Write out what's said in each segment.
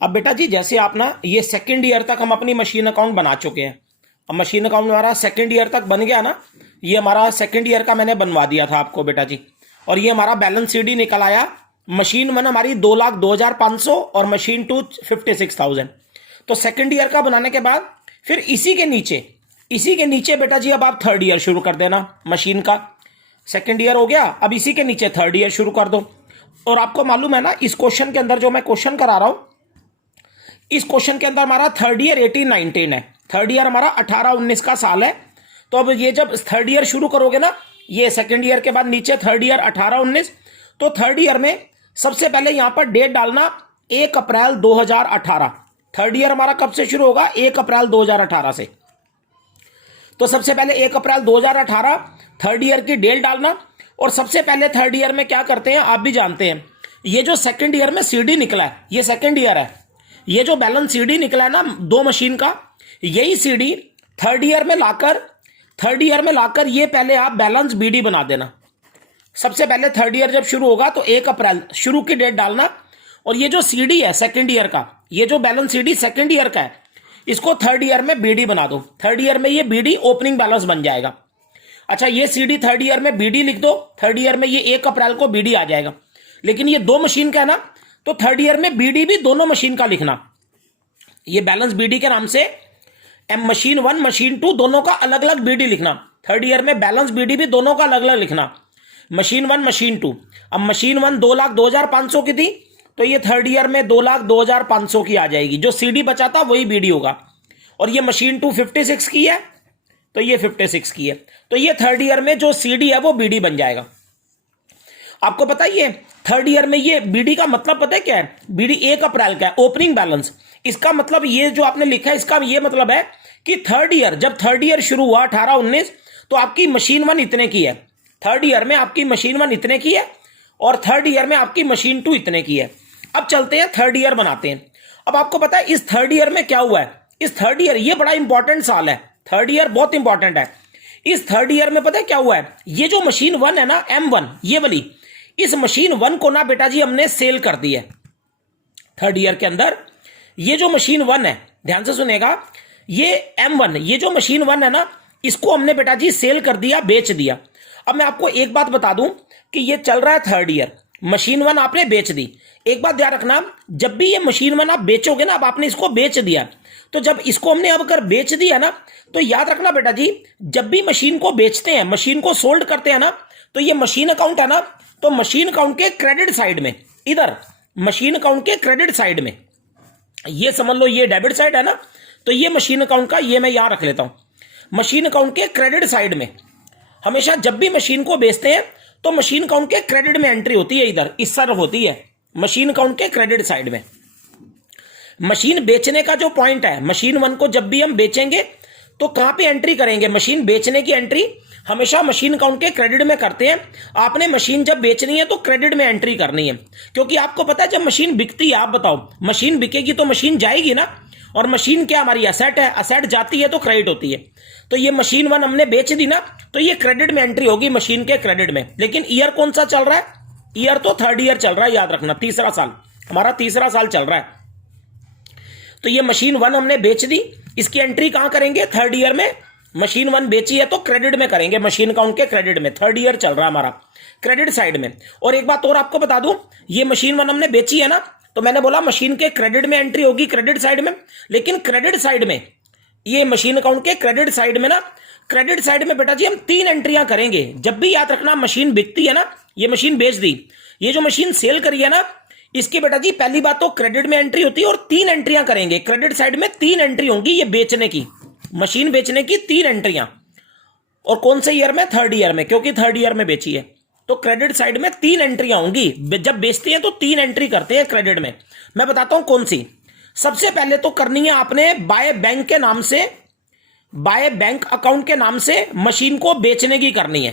अब बेटा जी जैसे आप ना ये सेकेंड ईयर तक हम अपनी मशीन अकाउंट बना चुके हैं। अब मशीन अकाउंट हमारा सेकेंड ईयर तक बन गया ना, ये हमारा सेकेंड ईयर का मैंने बनवा दिया था आपको बेटा जी। और ये हमारा बैलेंस सीडी निकल आया। मशीन वन हमारी 2,02,500 और मशीन टू 56,000। तो सेकेंड ईयर का बनाने के बाद फिर इसी के नीचे बेटा जी अब आप थर्ड ईयर शुरू कर देना। मशीन का सेकेंड ईयर हो गया, अब इसी के नीचे थर्ड ईयर शुरू कर दो। और आपको मालूम है ना, इस क्वेश्चन के अंदर जो मैं क्वेश्चन करा रहा हूं, इस क्वेश्चन के अंदर हमारा थर्ड ईयर 18-19 है। थर्ड ईयर हमारा 18-19 का साल है। तो अब ये जब थर्ड ईयर शुरू करोगे ना, ये सेकेंड ईयर के बाद नीचे थर्ड ईयर 18-19, तो थर्ड ईयर में सबसे पहले यहां पर डेट डालना 1 अप्रैल 2018। थर्ड ईयर हमारा कब से शुरू होगा? 1 अप्रैल 2018 से। तो सबसे पहले 1 अप्रैल 2018 थर्ड ईयर की डेट डालना। और सबसे पहले थर्ड ईयर में क्या करते हैं आप भी जानते हैं, ये जो सेकेंड ईयर में सीडी निकला है, ये सेकेंड ईयर है। ये जो बैलेंस सीडी निकला है ना दो मशीन का, यही सीडी थर्ड ईयर में लाकर ये पहले आप बैलेंस बीडी बना देना। सबसे पहले थर्ड ईयर जब शुरू होगा तो 1 अप्रैल शुरू की डेट डालना। और ये जो सीडी है सेकेंड ईयर का, ये जो बैलेंस सीडी सेकेंड ईयर का है, इसको थर्ड ईयर में बीडी बना दो। थर्ड ईयर में ये बीडी ओपनिंग बैलेंस बन जाएगा। अच्छा, ये सीडी थर्ड ईयर में बीडी लिख दो। थर्ड ईयर में ये 1 अप्रैल को बीडी आ जाएगा। लेकिन ये दो मशीन का है ना, तो थर्ड ईयर में बीडी भी दोनों मशीन का लिखना। ये बैलेंस बीडी के नाम से मशीन वन मशीन टू दोनों का अलग अलग बीडी लिखना। थर्ड ईयर में बैलेंस बीडी भी दोनों का अलग अलग लिखना, मशीन वन मशीन टू। अब मशीन वन 2,02,500 की थी, तो ये थर्ड ईयर में 2,02,500 की आ जाएगी। जो सीडी बचा था वही बीडी होगा। और ये मशीन टू 56 की है, तो ये 56 की है। तो ये थर्ड ईयर में जो सीडी है वो बीडी बन जाएगा। आपको पता ही है थर्ड ईयर में ये बीडी का मतलब पता है क्या है? बीडी 1 अप्रैल का है, ओपनिंग बैलेंस। इसका मतलब ये जो आपने लिखा है, इसका ये मतलब है कि थर्ड ईयर, जब थर्ड ईयर शुरू हुआ 18-19, तो आपकी मशीन वन इतने की है। थर्ड ईयर में आपकी मशीन वन इतने की है और थर्ड ईयर में आपकी मशीन टू इतने की है। अब चलते हैं थर्ड ईयर बनाते हैं। अब आपको पता है इस थर्ड ईयर में क्या हुआ है? इस थर्ड ईयर, ये बड़ा इंपॉर्टेंट साल है। थर्ड ईयर बहुत इंपॉर्टेंट है। इस थर्ड ईयर में पता है क्या हुआ है? ये जो मशीन वन है ना, M1, ये वाली, इस मशीन वन को ना बेटा जी हमने सेल कर दी है। थर्ड ईयर के अंदर ये जो मशीन वन है, ध्यान से सुनेगा, ये M1, ये जो मशीन वन है ना, इसको हमने बेटा जी सेल कर दिया, बेच दिया। अब मैं आपको एक बात बता दूं कि ये चल रहा है थर्ड ईयर, मशीन वन आपने बेच दी। एक बात ध्यान रखना, जब भी ये मशीन वन आप बेचोगे ना, अब आपने इसको बेच दिया, तो जब इसको हमने अब अगर बेच दिया ना, तो याद रखना बेटा जी, जब भी मशीन को बेचते हैं, मशीन को सोल्ड करते हैं ना, तो ये मशीन अकाउंट है ना, तो मशीन अकाउंट के क्रेडिट साइड में, इधर मशीन अकाउंट के क्रेडिट साइड में, ये समझ लो ये डेबिट साइड है ना, तो ये मशीन अकाउंट का, ये मैं यहां रख लेता हूं। मशीन अकाउंट के क्रेडिट साइड में हमेशा जब भी मशीन को बेचते हैं तो मशीन अकाउंट के क्रेडिट में एंट्री होती है, इधर इस तरफ होती है, मशीन अकाउंट के क्रेडिट साइड में। मशीन बेचने का जो पॉइंट है, मशीन वन को जब भी हम बेचेंगे तो कहां पे एंट्री करेंगे? मशीन बेचने की एंट्री हमेशा मशीन अकाउंट के क्रेडिट में करते हैं। आपने मशीन जब बेचनी है तो क्रेडिट में एंट्री करनी है, क्योंकि आपको पता है जब मशीन बिकती है, आप बताओ, मशीन बिकेगी तो मशीन जाएगी ना, और मशीन क्या हमारी एसेट है, एसेट जाती है तो क्रेडिट होती है। तो ये मशीन वन हमने बेच दी ना, तो ये क्रेडिट में एंट्री होगी, मशीन के क्रेडिट में। लेकिन ईयर कौन सा चल रहा है? ईयर तो थर्ड ईयर चल रहा है, याद रखना, तीसरा साल, हमारा तीसरा साल चल रहा है। तो ये मशीन वन हमने बेच दी, इसकी एंट्री कहां करेंगे? थर्ड ईयर में। मशीन वन बेची है तो क्रेडिट में करेंगे, मशीन अकाउंट के क्रेडिट में। थर्ड ईयर चल रहा है हमारा, क्रेडिट साइड में। और एक बात और आपको बता दूं, ये मशीन वन हमने बेची है ना, तो मैंने बोला मशीन के क्रेडिट में एंट्री होगी, क्रेडिट साइड में। लेकिन क्रेडिट साइड में, ये मशीन अकाउंट के क्रेडिट साइड में ना, क्रेडिट साइड में बेटा जी हम 3 एंट्रियां करेंगे। जब भी याद रखना मशीन बिकती है ना, ये मशीन बेच दी, ये जो मशीन सेल करी है ना, इसकी बेटा जी पहली बात तो क्रेडिट में एंट्री होती है और 3 एंट्रियां करेंगे। क्रेडिट साइड में 3 एंट्री होंगी, ये बेचने की, मशीन बेचने की 3 एंट्रियां। और कौन से ईयर में? थर्ड ईयर में, क्योंकि थर्ड ईयर में बेची है। तो क्रेडिट साइड में 3 एंट्रियां होंगी। जब बेचते हैं तो 3 एंट्री करते हैं क्रेडिट में। मैं बताता हूं कौन सी। सबसे पहले तो करनी है आपने बाय बैंक के नाम से, बाय बैंक अकाउंट के नाम से मशीन को बेचने की करनी है।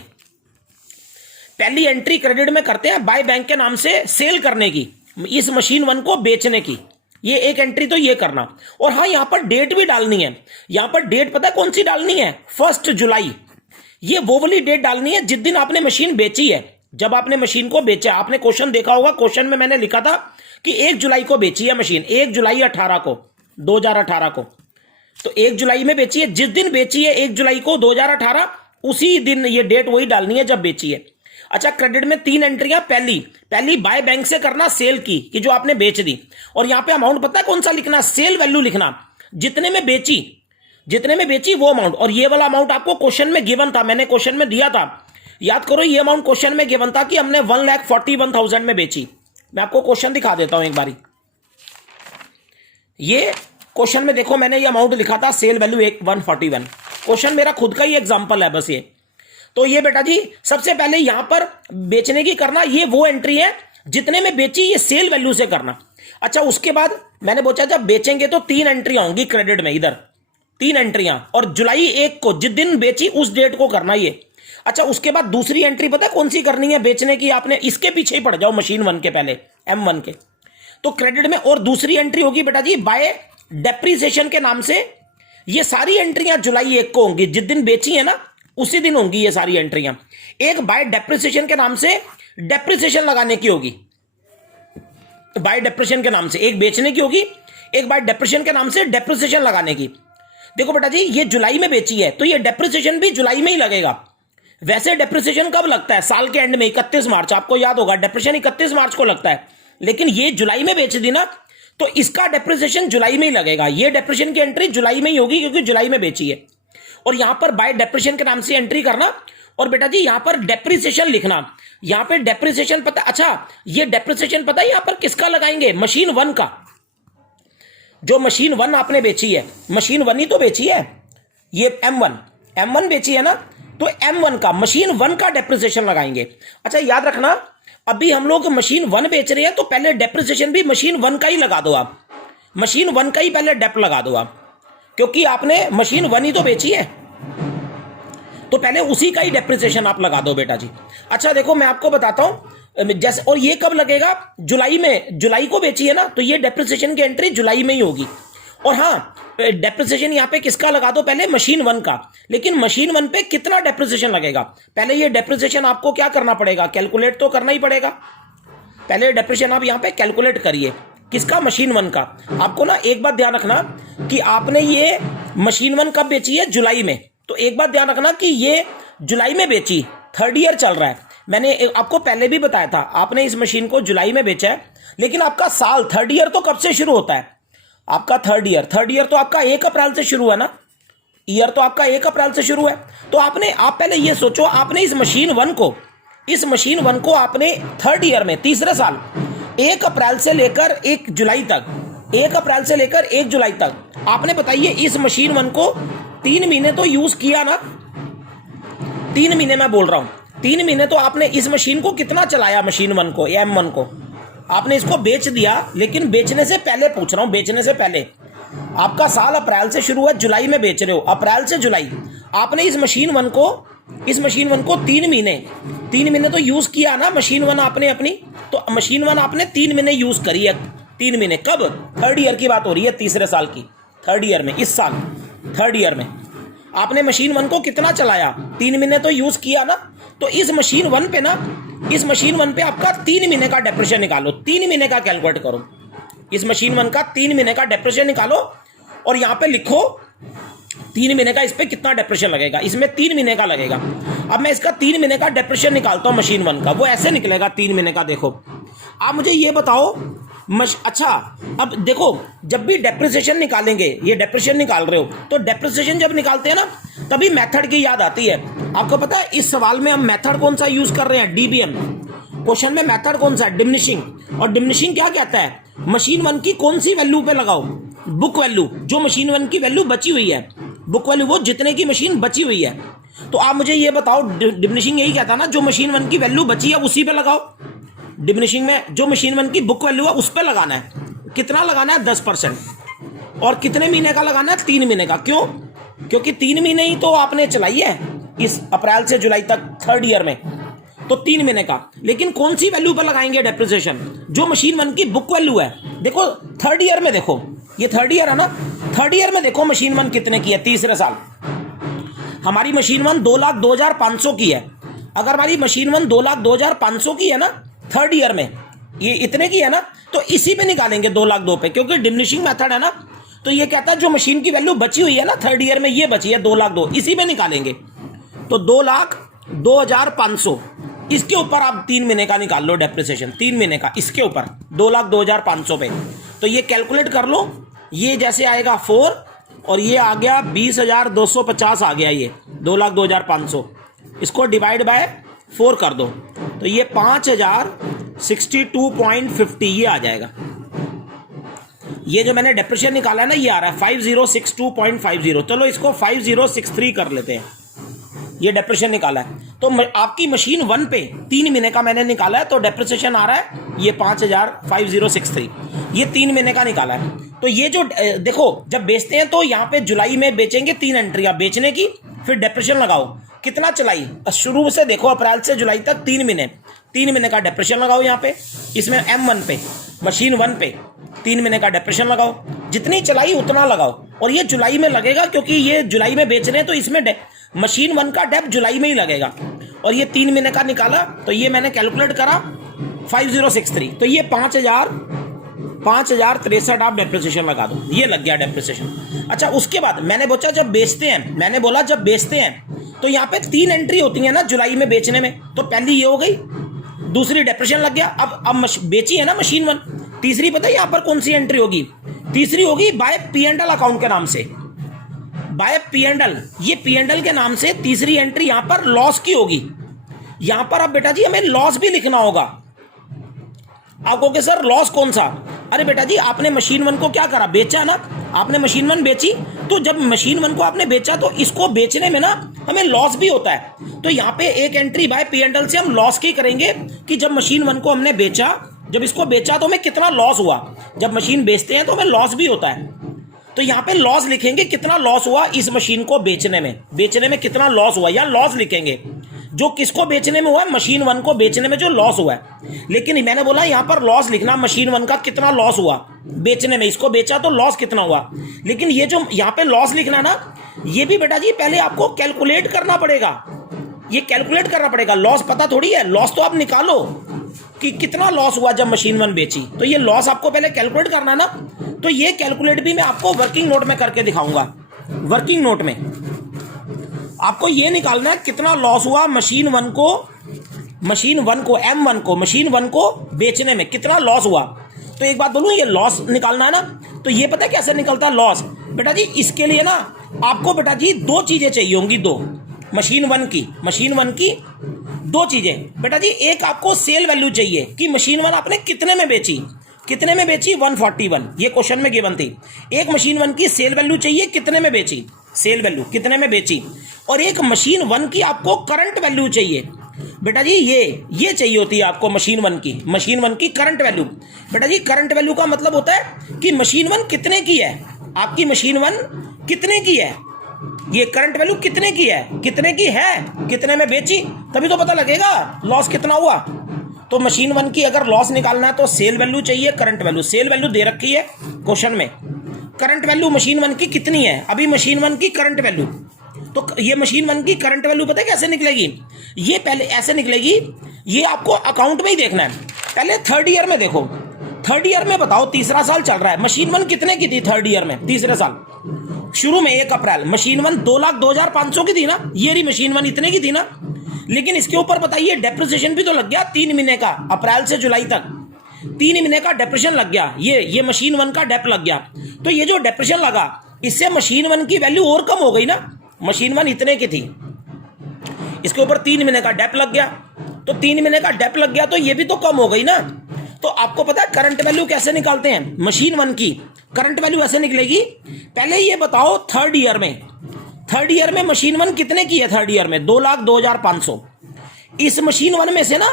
पहली एंट्री क्रेडिट में करते हैं बाय बैंक के नाम से सेल करने की, इस मशीन वन को बेचने की। ये एक एंट्री तो ये करना। और हाँ, यहां पर डेट भी डालनी है। यहां पर डेट पता है कौन सी डालनी है? 1 जुलाई। ये वो वाली डेट डालनी है जिस दिन आपने मशीन बेची है। जब आपने मशीन को बेचा, आपने क्वेश्चन देखा होगा, क्वेश्चन में मैंने लिखा था कि 1 जुलाई को बेची है मशीन, 1 जुलाई 18 को, 2018 को। तो 1 जुलाई में बेची है, जिस दिन बेची है 1 जुलाई को 2018, उसी दिन ये डेट वही डालनी है जब बेची है। अच्छा, क्रेडिट में 3 एंट्रियां। पहली बाय बैंक से करना, सेल की, कि जो आपने बेच दी। और यहां पे अमाउंट पता है कौन सा लिखना? सेल वैल्यू लिखना, जितने में बेची वो अमाउंट। और ये वाला अमाउंट आपको क्वेश्चन में गिवन था, मैंने क्वेश्चन में दिया था, याद करो। ये अमाउंट क्वेश्चन में गिवन था कि हमने 1,41,000 में बेची। मैं आपको क्वेश्चन दिखा देता हूं एक बारी। ये क्वेश्चन में देखो, मैंने ये अमाउंट लिखा था, सेल वैल्यू 141। क्वेश्चन मेरा खुद का ही एग्जांपल है बस ये। तो ये बेटा जी, सबसे पहले यहां पर बेचने की करना, ये वो एंट्री है जितने में बेची, ये सेल वैल्यू से करना। अच्छा, उसके बाद मैंने पूछा जब बेचेंगे तो 3 एंट्रियां होंगी क्रेडिट में, इधर 3 एंट्रियां, और जुलाई 1 को जिस दिन बेची उस डेट को करना ये। अच्छा, उसके बाद दूसरी एंट्री पता है कौन सी करनी है बेचने की? आपने इसके पीछे ही पड़ जाओ, मशीन 1 के पहले, M1 के। तो क्रेडिट में और दूसरी एंट्री होगी बेटा जी बाय डेप्रीसिएशन के नाम से। ये सारी एंट्रियां जुलाई 1 को होंगी, जिस दिन बेची है ना उसी दिन होंगी ये सारी एंट्रियां। एक बाय डेप्रीसिएशन के नाम से डेप्रीसिएशन लगाने की होगी, बाय डेप्रीसिएशन के नाम से एक बेचने की होगी, एक बाय डेप्रीसिएशन के नाम से डेप्रीसिएशन लगाने की। देखो बेटा जी, ये जुलाई में बेची है तो ये डेप्रीसिएशन भी जुलाई में ही लगेगा। वैसे डेप्रीसिएशन कब लगता है? साल के एंड में, 31 मार्च। आपको याद होगा डेप्रीसिएशन 31 मार्च को लगता है, लेकिन ये जुलाई में बेच दी ना, तो इसका डेप्रीसिएशन जुलाई में ही लगेगा। ये डेप्रीसिएशन की एंट्री जुलाई में ही होगी क्योंकि जुलाई में बेची है। और यहां पर बाय डेप्रीसिएशन के नाम से एंट्री करना, और बेटा जी यहां पर डेप्रीसिएशन लिखना। यहां पे डेप्रीसिएशन पता, अच्छा ये डेप्रीसिएशन पता है यहां पर किसका लगाएंगे? मशीन 1 का। जो मशीन 1 आपने बेची है, मशीन 1 ही तो बेची है, ये M1 बेची है ना, तो M1 का, मशीन 1 का डेप्रीसिएशन लगाएंगे। अच्छा, याद रखना, अभी हम लोग मशीन 1 बेच रहे हैं तो पहले डेप्रीसिएशन भी मशीन 1 का ही लगा दो आप, मशीन 1 का ही पहले डेप लगा दो आप, क्योंकि आपने मशीन 1 ही तो बेची है, तो पहले उसी का ही डेप्रीसिएशन आप लगा दो बेटा जी। अच्छा देखो, मैं आपको बताता हूं जैसे, और ये कब लगेगा? जुलाई में, जुलाई को बेची है ना, तो ये डेप्रीसिएशन की एंट्री जुलाई में ही होगी। और हाँ, डेप्रीसिएशन यहां पे किसका लगा दो? पहले मशीन 1 का। लेकिन मशीन 1 पे कितना डेप्रीसिएशन लगेगा? पहले ये डेप्रीसिएशन आपको क्या करना पड़ेगा? कैलकुलेट तो करना ही पड़ेगा। पहले डेप्रीसिएशन आप यहां पे कैलकुलेट करिए, किसका? मशीन 1 का। आपको ना एक बात ध्यान रखना कि आपने ये मशीन 1 कब बेची है? जुलाई में। तो एक बात ध्यान रखना कि ये जुलाई में बेची, 3rd ईयर चल रहा है। मैंने आपको पहले भी बताया था, आपने इस मशीन को जुलाई में बेचा है, लेकिन आपका साल 3rd ईयर तो कब से शुरू होता है? आपका 3rd ईयर तो आपका 1 अप्रैल से शुरू है ना, ईयर तो आपका 1 अप्रैल से शुरू है। तो आप पहले ये सोचो, आपने इस मशीन 1 को आपने 3rd ईयर में, तीसरे साल, 1 अप्रैल से लेकर 1 जुलाई तक, 1 अप्रैल से लेकर 1 जुलाई तक, आपने बताइए इस मशीन 1 को 3 महीने तो यूज किया ना, 3 महीने मैं बोल रहा हूं, 3 महीने तो आपने इस मशीन को कितना चलाया? मशीन 1 को, M1 को आपने इसको बेच दिया, लेकिन बेचने से पहले पूछ रहा हूं, बेचने से पहले आपका साल अप्रैल से शुरू है, जुलाई में बेच रहे हो, अप्रैल से जुलाई, आपने इस मशीन 1 को 3 महीने तो यूज किया ना मशीन 1 आपने अपनी। तो मशीन 1 आपने 3 महीने यूज करी है, 3 महीने कब? 3rd ईयर की बात हो रही है, तीसरे साल की, 3rd ईयर में, इस साल 3rd ईयर में आपने मशीन 1 को कितना चलाया? 3 महीने तो यूज किया ना। तो इस मशीन 1 पे ना, इस मशीन 1 पे आपका 3 महीने का डेप्रीसिएशन निकालो, 3 महीने का कैलकुलेट करो, इस मशीन 1 का 3 महीने का डेप्रीसिएशन निकालो, और यहां पे लिखो 3 महीने का इस पे कितना डेप्रीसिएशन लगेगा। इसमें 3 महीने का लगेगा। अब मैं इसका 3 महीने का डेप्रीसिएशन निकालता हूं मशीन 1 का, वो ऐसे निकलेगा 3 महीने का। देखो आप मुझे ये बताओ, अच्छा अब देखो, जब भी डेप्रीसिएशन निकालेंगे, ये डेप्रीसिएशन निकाल रहे हो, तो डेप्रीसिएशन जब निकालते हैं ना, तभी मेथड की याद आती है। आपको पता है इस सवाल में हम मेथड कौन सा यूज कर रहे हैं? DBM। क्वेश्चन में मेथड कौन सा है? डिमिनिशिंग। और डिमिनिशिंग क्या कहता है? मशीन 1 की कौन सी वैल्यू पे लगाओ? बुक वैल्यू, जो मशीन 1 की वैल्यू बची हुई है, बुक वैल्यू वो जितने की मशीन बची हुई है। तो आप मुझे ये बताओ, डिमिनिशिंग यही कहता है ना, जो मशीन 1 की वैल्यू बची है उसी पे लगाओ। डिमिनिशिंग में जो मशीन 1 की बुक वैल्यू है उस पे लगाना है। कितना लगाना है? 10%। और कितने महीने का लगाना है? 3 महीने का। क्यों? क्योंकि 3 महीने ही तो आपने चलाई है इस अप्रैल से जुलाई तक 3rd ईयर में, तो 3 महीने का। लेकिन कौन सी वैल्यू पर लगाएंगे डेप्रीसिएशन? जो मशीन 1 की बुक वैल्यू है। देखो 3rd ईयर में, देखो ये 3rd ईयर है ना, 3rd ईयर में देखो मशीन 1 कितने की है? तीसरे साल हमारी मशीन 1 2,02,500 की है। अगर हमारी मशीन 1 2,02,500 की है ना 3rd ईयर में, ये इतने की है ना, तो इसी पे निकालेंगे 2,02,000 पे, क्योंकि डिमिनिशिंग मेथड है ना। तो ये कहता है जो मशीन की वैल्यू बची हुई है ना थर्ड ईयर में, ये बची है 2,02,000, इसी पे निकालेंगे। तो 2,02,500, इसके ऊपर आप 3 महीने का निकाल लो डेप्रिसिएशन, 3 महीने का इसके ऊपर 2,02,500 पे। तो ये कैलकुलेट कर लो, ये जैसे आएगा 4 और ये आ गया 20,250 आ गया, ये 2,02,500, इसको डिवाइड बाय 4 कर दो तो ये 5,062.50 ये आ जाएगा। ये जो मैंने डेप्रिसिएशन निकाला है ना, ये आ रहा है 5,062.50। चलो इसको 5,063 कर लेते हैं, ये डेप्रिसिएशन निकाला है। तो आपकी मशीन 1 पे 3 महीने का मैंने निकाला है, तो डेप्रिसिएशन आ रहा है ये 5,063, ये 3 महीने का निकाला है। तो ये जो देखो जब बेचते हैं तो यहाँ पे जुलाई में बेचेंगे 3 एंट्रियां बेचने की, फिर डेप्रिसिएशन लगाओ कितना चलाई, शुरू से देखो अप्रैल से जुलाई तक 3 महीने, 3 महीने का डेप्रिसिएशन लगाओ यहाँ पे, इसमें M1 पे मशीन 1 पे 3 महीने का डेप्रिसिएशन लगाओ, जितनी चलाई उतना लगाओ। और ये जुलाई में लगेगा क्योंकि ये जुलाई में बेच रहे हैं, तो इसमें मशीन 1 का डेप जुलाई में ही लगेगा। और ये 3 महीने का निकाला, तो ये मैंने कैलकुलेट करा 5,063, तो ये 5,063 आप डेप्रिसिएशन लगा दो, ये लग गया डेप्रिसिएशन। अच्छा उसके बाद मैंने बोला जब बेचते हैं तो यहाँ पे 3 एंट्री होती है ना जुलाई में बेचने में, तो पहली ये हो गई, दूसरी डेप्रिसिएशन लग गया। अब बेची है ना मशीन 1, तीसरी पता है यहाँ पर कौन सी एंट्री होगी, तीसरी होगी बाय P&L अकाउंट के नाम से, बाय P&L, ये P&L के नाम से तीसरी एंट्री यहाँ पर लॉस की होगी। यहाँ पर अब बेटा जी हमें लॉस भी लिखना होगा। आप कहोगे सर लॉस कौन सा, अरे बेटा जी आपने मशीन 1 को क्या करा, बेचा ना, आपने मशीन 1 बेची, तो जब मशीन 1 को आपने बेचा तो इसको बेचने में ना हमें लॉस भी होता है। तो यहाँ पे एक एंट्री बाय P&L से हम लॉस की करेंगे कि जब मशीन 1 को हमने बेचा, जब इसको बेचा तो हमें कितना लॉस हुआ, जब मशीन बेचते हैं तो हमें लॉस भी होता है। तो यहाँ पे लॉस लिखेंगे कितना लॉस हुआ इस मशीन को बेचने में कितना लॉस हुआ, या लॉस लिखेंगे जो किसको बेचने में हुआ है, मशीन 1 को बेचने में जो लॉस हुआ है। लेकिन मैंने बोला यहाँ पर लॉस लिखना मशीन 1 का कितना लॉस हुआ बेचने में, इसको बेचा तो लॉस कितना हुआ। लेकिन ये जो यहाँ पे लॉस लिखना ना, ये भी बेटा जी पहले आपको कैलकुलेट करना पड़ेगा, ये कैलकुलेट करना पड़ेगा। लॉस पता थोड़ी है, लॉस तो आप निकालो कि कितना लॉस हुआ जब मशीन 1 बेची, तो ये लॉस आपको पहले कैलकुलेट करना ना। तो ये कैलकुलेट भी मैं आपको वर्किंग नोट में करके दिखाऊंगा। वर्किंग नोट में आपको ये निकालना है कितना लॉस हुआ मशीन 1 को M1 को मशीन 1 को बेचने में कितना लॉस हुआ। तो एक बात बोलूं, ये लॉस निकालना है ना, तो ये पता है कैसे निकलता है लॉस, बेटा जी इसके लिए ना आपको बेटा जी 2 चीजें चाहिए होंगी, 2 मशीन 1 की 2 चीजें बेटा जी। एक आपको सेल वैल्यू चाहिए कि मशीन 1 आपने कितने में बेची 141, ये क्वेश्चन में गिवन थी। एक मशीन 1 की सेल वैल्यू चाहिए कितने में बेची, सेल वैल्यू कितने में बेची। और एक मशीन 1 की आपको करंट वैल्यू चाहिए बेटा जी, ये चाहिए होती है आपको मशीन 1 की करंट वैल्यू। बेटा जी करंट वैल्यू का मतलब होता है कि मशीन 1 कितने की है, आपकी मशीन 1 कितने की है, ये करंट वैल्यू कितने की है, कितने में बेची, तभी तो पता लगेगा लॉस कितना हुआ। तो मशीन 1 की अगर लॉस निकालना है तो सेल वैल्यू चाहिए, करंट वैल्यू। सेल वैल्यू दे रखी है क्वेश्चन में, करंट वैल्यू मशीन 1 की कितनी है, अभी मशीन 1 की करंट वैल्यू। तो ये मशीन 1 की करंट वैल्यू पता है कैसे निकलेगी, ये पहले ऐसे निकलेगी, ये आपको अकाउंट में ही देखना है। पहले थर्ड ईयर में देखो, थर्ड ईयर में बताओ, तीसरा साल चल रहा है, मशीन 1 कितने की थी थर्ड ईयर में, तीसरे साल शुरू में 1 अप्रैल मशीन 1 2,02,500 की थी ना, ये रही मशीन 1 इतने की थी ना। लेकिन इसके ऊपर बताइए डेप्रिसिएशन भी तो लग गया 3 महीने का, अप्रैल से जुलाई तक 3 महीने का डेप्रिसिएशन लग गया, ये मशीन 1 का डेप लग गया। तो ये जो डेप्रिसिएशन लगा इससे मशीन 1 की वैल्यू और कम हो गई ना, मशीन 1 इतने की थी, इसके ऊपर 3 महीने का डेप लग गया, तो 3 महीने का डेप लग गया तो ये भी तो कम हो गई ना। तो आपको पता है करंट वैल्यू कैसे निकालते हैं, मशीन 1 की करंट वैल्यू ऐसे निकलेगी। पहले ये बताओ थर्ड ईयर में मशीन 1 कितने की है, थर्ड ईयर में 2,02,500। इस मशीन 1 में से ना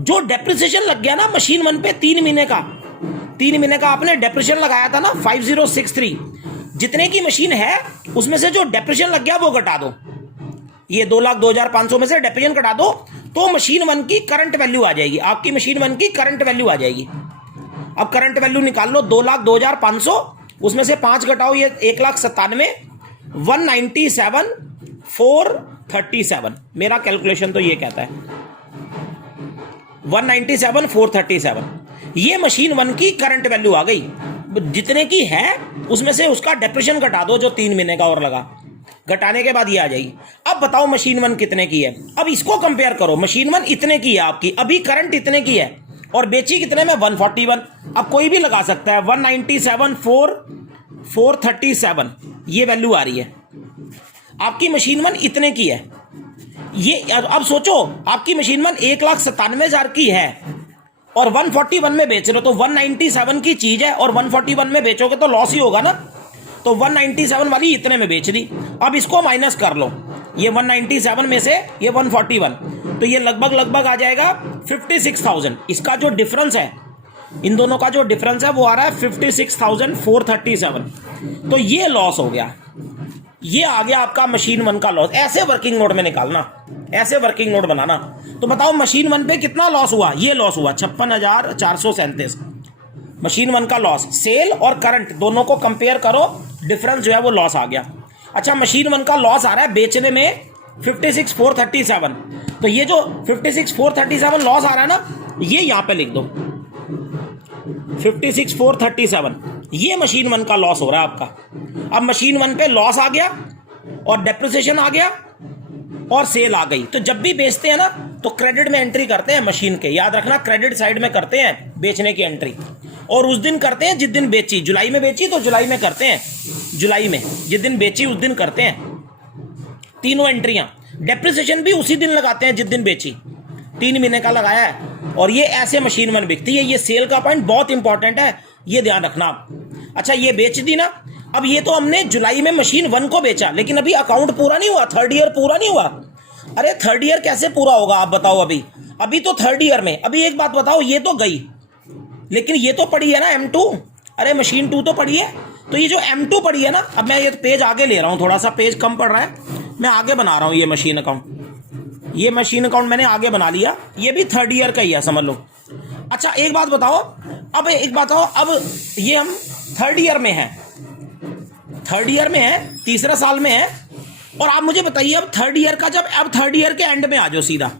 जो डेप्रिसिएशन लग गया ना मशीन 1 पे 3 महीने का आपने डेप्रिसिएशन लगाया था ना 5,063, जितने की मशीन है उसमें से जो डेप्रिसिएशन लग गया वो घटा दो, ये 2,02,500 में से डेप्रिसिएशन घटा दो, तो मशीन 1 की करंट वैल्यू आ जाएगी, आपकी मशीन 1 की करंट वैल्यू आ जाएगी। अब करंट वैल्यू निकाल लो 2,02,500, उसमें से 5 घटाओ, ये 1,97,197 437, मेरा कैलकुलेशन तो ये कहता है 197 437। ये मशीन 1 की करंट वैल्यू आ गई, जितने की है उसमें से उसका डेप्रिसिएशन घटा दो जो 3 महीने का और लगा, घटाने के बाद ये आ जाएगी। अब बताओ मशीन 1 कितने की है, अब इसको कंपेयर करो। मशीन 1 इतने की है आपकी, अभी करंट इतने की है और बेची कितने में 141। अब कोई भी लगा सकता है 197,437 ये वैल्यू आ रही है। आपकी मशीन 1 इतने की है। ये अब सोचो आपकी मशीन 1 1,97,000 की है और 141 में बेच रहे हो, तो 197 की चीज है और 141 में बेचोगे तो लॉस ही होगा ना। तो 197 वाली इतने में बेच दी। अब इसको माइनस कर लो, ये 197 में से ये 141, तो ये लगभग आ जाएगा 56,000। इसका जो डिफरेंस है, इन दोनों का जो डिफरेंस है वो आ रहा है 56,437। तो ये लॉस हो गया, ये आ गया आपका मशीन 1 का लॉस। ऐसे वर्किंग नोट में निकालना, ऐसे वर्किंग नोट बनाना। तो बताओ मशीन 1 पे कितना लॉस हुआ, ये लॉस हुआ 56,437 मशीन 1 का लॉस। सेल और करंट दोनों को कंपेयर करो, डिफरेंस जो है वो लॉस आ गया। अच्छा मशीन 1 का लॉस आ रहा है बेचने में 56,437, तो ये जो 56,437 लॉस आ रहा है ना, ये यहां पे लिख दो 56,437, ये मशीन 1 का लॉस हो रहा है आपका। अब मशीन 1 पे लॉस आ गया और डेप्रिसिएशन आ गया और सेल आ गई। तो जब भी बेचते हैं ना तो क्रेडिट में एंट्री करते हैं मशीन के, याद रखना क्रेडिट साइड में करते हैं बेचने की एंट्री, और उस दिन करते हैं जिस दिन बेची। जुलाई में बेची तो जुलाई में करते हैं, जुलाई में जिस दिन बेची उस दिन करते हैं तीनों एंट्रियां। डेप्रिसिएशन भी उसी दिन लगाते हैं जिस दिन बेची, 3 महीने का लगाया है। और ये ऐसे मशीन 1 बिकती है। ये सेल का पॉइंट बहुत इंपॉर्टेंट है, ये ध्यान रखना आप। अच्छा ये बेच दी ना, अब ये तो हमने जुलाई में मशीन 1 को बेचा, लेकिन अभी अकाउंट पूरा नहीं हुआ, थर्ड ईयर पूरा नहीं हुआ। अरे थर्ड ईयर कैसे पूरा होगा आप बताओ, अभी तो थर्ड ईयर में। अभी एक बात बताओ, ये तो गई लेकिन ये तो पड़ी है ना M2, अरे मशीन 2 तो पड़ी है। तो ये जो M2 पड़ी है ना, अब मैं ये पेज आगे ले रहा हूँ, थोड़ा सा पेज कम पड़ रहा है, मैं आगे बना रहा हूँ ये मशीन अकाउंट। ये मशीन अकाउंट मैंने आगे बना लिया, ये भी थर्ड ईयर का ही है समझ लो। अच्छा एक बात बताओ, अब ये हम थर्ड ईयर में है, थर्ड ईयर में है, तीसरा साल में है। और आप मुझे बताइए अब थर्ड ईयर का अब थर्ड ईयर के एंड में आ जाओ सीधा,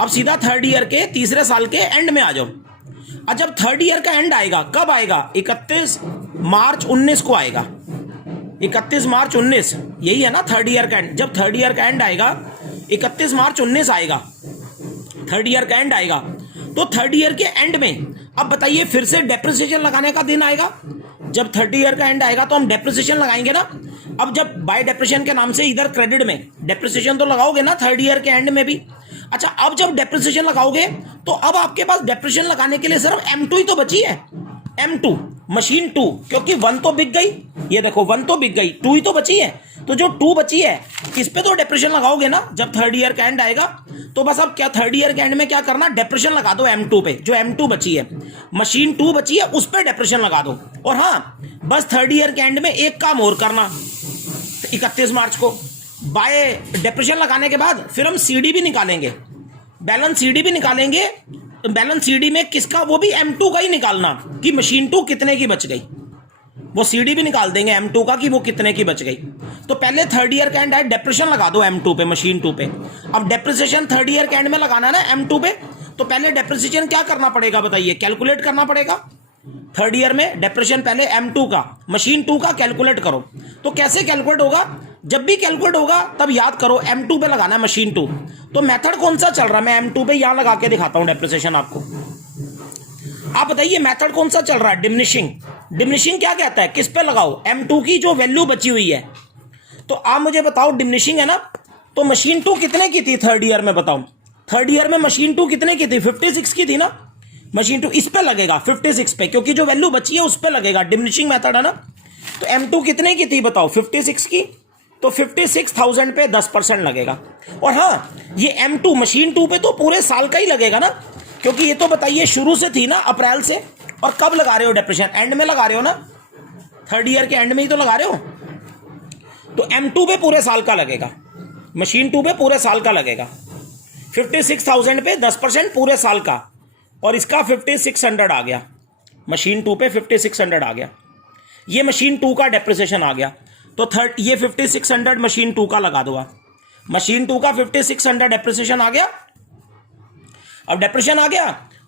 अब सीधा थर्ड ईयर के तीसरे साल के एंड में आ जाओ। और जब थर्ड ईयर का एंड आएगा, कब आएगा, 31 मार्च 19 को आएगा, 31 मार्च 19, यही है ना थर्ड ईयर का एंड। जब थर्ड ईयर का एंड आएगा 31 मार्च 19 आएगा, थर्ड ईयर का एंड आएगा। तो थर्ड ईयर के एंड में अब बताइए फिर से डेप्रिसिएशन लगाने का दिन आएगा। जब थर्ड ईयर का एंड आएगा तो हम डेप्रिसिएशन लगाएंगे ना। अब जब बाय डेप्रिसिएशन के नाम से इधर क्रेडिट में डेप्रिसिएशन तो लगाओगे ना थर्ड ईयर के एंड में भी। अच्छा अब जब डेप्रिसिएशन लगाओगे तो अब आपके पास डेप्रिसिएशन लगाने के लिए सिर्फ M2 ही तो बची है, M2 मशीन 2, क्योंकि 1 तो बिक गई, ये देखो 1 तो बिक गई, 2 ही तो बची है। तो जो 2 बची है इस पे तो डेप्रिसिएशन लगाओगे ना जब थर्ड ईयर का एंड आएगा। तो बस अब क्या थर्ड ईयर के एंड में क्या करना, डेप्रिसिएशन लगा दो M2 पे, जो M2 बची है, मशीन 2 बची है उस पर डेप्रिसिएशन लगा दो। और हाँ बस थर्ड ईयर के एंड में एक काम और करना, 31 मार्च को बाय डेप्रिसिएशन लगाने के बाद फिर हम CD भी निकालेंगे, बैलेंस CD भी निकालेंगे। बैलेंस CD में किसका, वो भी M2 का ही निकालना कि मशीन 2 कितने की बच गई, वो CD भी निकाल देंगे M2 का कि वो कितने की बच गई। तो पहले थर्ड ईयर का एंड है, डेप्रिसिएशन लगा दो M2 पे, मशीन 2 पे। अब डेप्रिसिएशन थर्ड ईयर के एंड में लगाना है ना M2 पे, तो पहले डेप्रिसिएशन क्या करना पड़ेगा बताइए, कैलकुलेट करना पड़ेगा। थर्ड ईयर में डेप्रिसिएशन पहले M2 का, मशीन 2 का कैलकुलेट करो। तो कैसे कैलकुलेट होगा, जब भी कैलकुलेट होगा तब याद करो M2 पे लगाना है मशीन 2। तो मेथड कौन सा चल रहा है, मैं M2 पे यहां लगा के दिखाता हूं डेप्रिसिएशन आपको। आप बताइए मेथड कौन सा चल रहा है, डिमिनिशिंग। डिमिनिशिंग क्या कहता है, किस पे लगाओ, M2 की जो वैल्यू बची हुई है। तो आप मुझे बताओ डिमिनिशिंग है ना, तो मशीन 2 कितने की थी थर्ड ईयर में, बताओ थर्ड ईयर में मशीन 2 कितने की थी, 56 की थी ना। मशीन 2 इस पे लगेगा 56 पे, क्योंकि जो वैल्यू बची है उस पे लगेगा, डिमिनिशिंग मेथड है ना। तो M2 कितने की थी बताओ, 56 की, तो 56,000 पे 10% लगेगा। और हाँ ये M2 मशीन 2 पे तो पूरे साल का ही लगेगा ना, क्योंकि ये तो बताइए शुरू से थी ना, अप्रैल से। और कब लगा रहे हो डेप्रिसिएशन, एंड में लगा रहे हो ना, थर्ड ईयर के एंड में ही तो लगा रहे हो। तो M2 पे पूरे साल का लगेगा, मशीन 2 पे पूरे साल का लगेगा, 56,000 पे 10% पूरे साल का। और इसका 5600 आ गया, मशीन 2 पे 5600 आ गया, ये मशीन 2 का डेप्रिसिएशन आ गया। तो थर्ड ये 5600 मशीन 2 का लगा दो आप, मशीन 2 का 5600 डेप्रिसिएशन आ गया। अब डेप्रिसिएशन आ गया,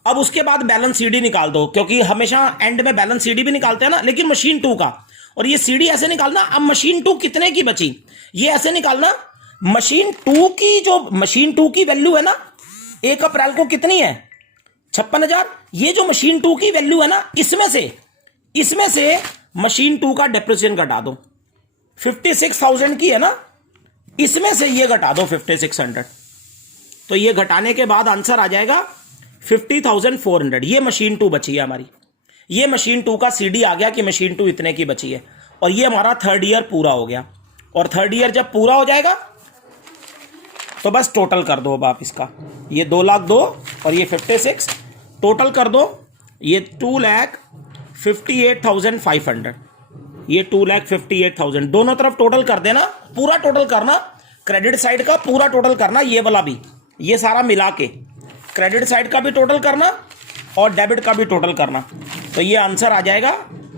अब उसके बाद बैलेंस सीडी निकाल दो, क्योंकि हमेशा एंड में बैलेंस सीडी भी निकालते हैं ना, लेकिन मशीन 2 का। और ये सीडी ऐसे निकालना, अब मशीन 2 कितने की बची, ये ऐसे निकालना, मशीन 2 की जो मशीन 2 की वैल्यू है ना 1 अप्रैल को कितनी है, 56,000। ये जो मशीन 2 की वैल्यू है ना, इसमें से मशीन 2 का डेप्रिसिएशन घटा दो, 56,000 की है ना, इसमें से ये घटा दो 5600। तो ये घटाने के बाद आंसर आ जाएगा 50,400। ये मशीन 2 बची है हमारी, ये मशीन 2 का सीडी आ गया कि मशीन 2 इतने की बची है। और ये हमारा 3rd ईयर पूरा हो गया। और 3rd ईयर जब पूरा हो जाएगा तो बस टोटल कर दो अब आप इसका, ये 2,02,000 और ये 56, टोटल कर दो, ये 2,58,500, ये 2,58,000, दोनों तरफ टोटल कर देना, पूरा टोटल करना, क्रेडिट साइड का पूरा टोटल करना, ये वाला भी, ये सारा मिला के क्रेडिट साइड का भी टोटल करना और डेबिट का भी टोटल करना। तो ये आंसर आ जाएगा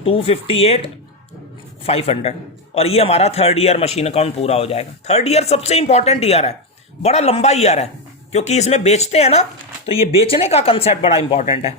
258,500 और ये हमारा 3rd ईयर मशीन अकाउंट पूरा हो जाएगा। 3rd ईयर सबसे इंपॉर्टेंट ईयर है, बड़ा लंबा ईयर है, क्योंकि इसमें बेचते हैं ना, तो ये बेचने का कंसेप्ट बड़ा इंपॉर्टेंट है।